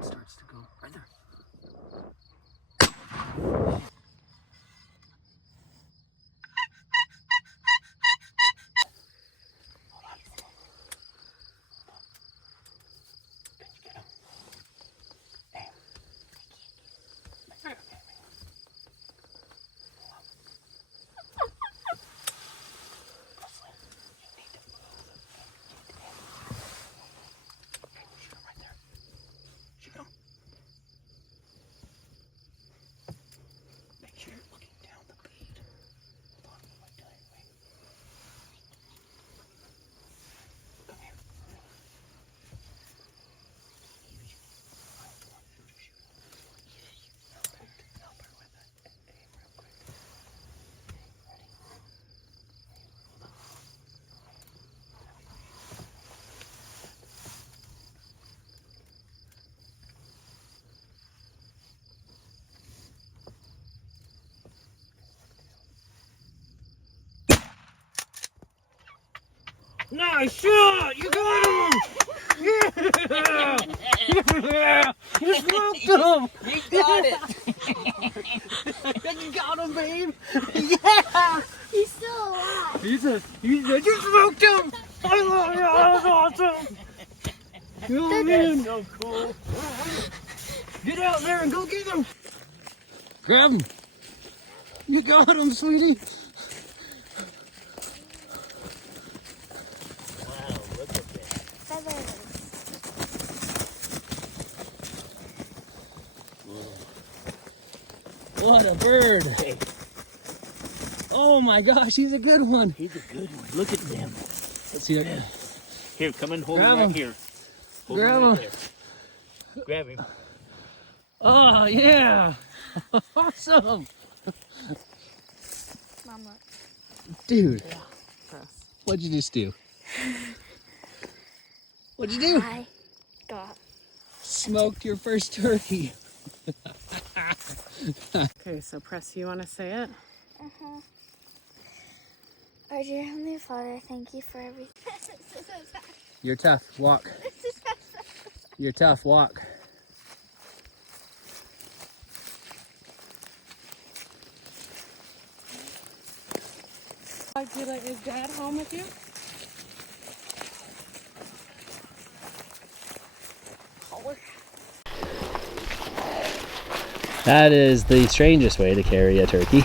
it starts to go right there. Nice shot! You got him! Yeah! Yeah! You smoked him! You got it! You got him, babe! Yeah! He's still alive. You smoked him! I love you! That was awesome! Oh, man. So cool. Get out there and go get him! Grab him! You got him, sweetie! What a bird! Oh my gosh, he's a good one. He's a good one. Look at them. Let's see that. Here, come and hold Grab him right him. here. Hold Grab him right him. there. Grab him. Oh yeah! Awesome! Mom, look. Dude, Yeah, gross. what'd you just do? What'd you do? I got. Smoked your first turkey. Okay, so Press, you want to say it? Our dear Heavenly Father, thank you for everything. You're tough. Walk. You're tough. Walk. Is Dad home with you? That is the strangest way to carry a turkey.